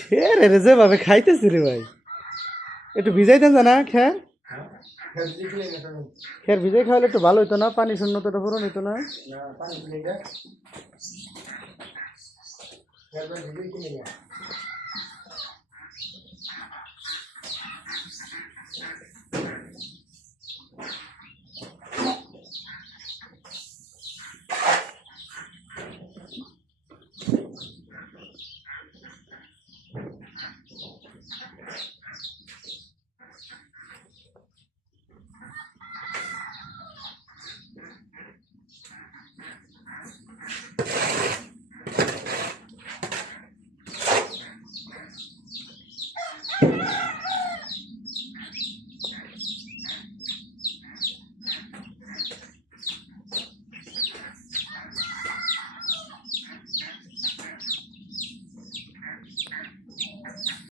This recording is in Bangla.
খেয়ে রে যেভাবে খাইতেছি রে ভাই। একটু ভিজাইতেন না খের? খের ভিজাই খাওয়ালে একটু ভালো হতো না? পানি শূন্যতাটা পূরণ হতো না?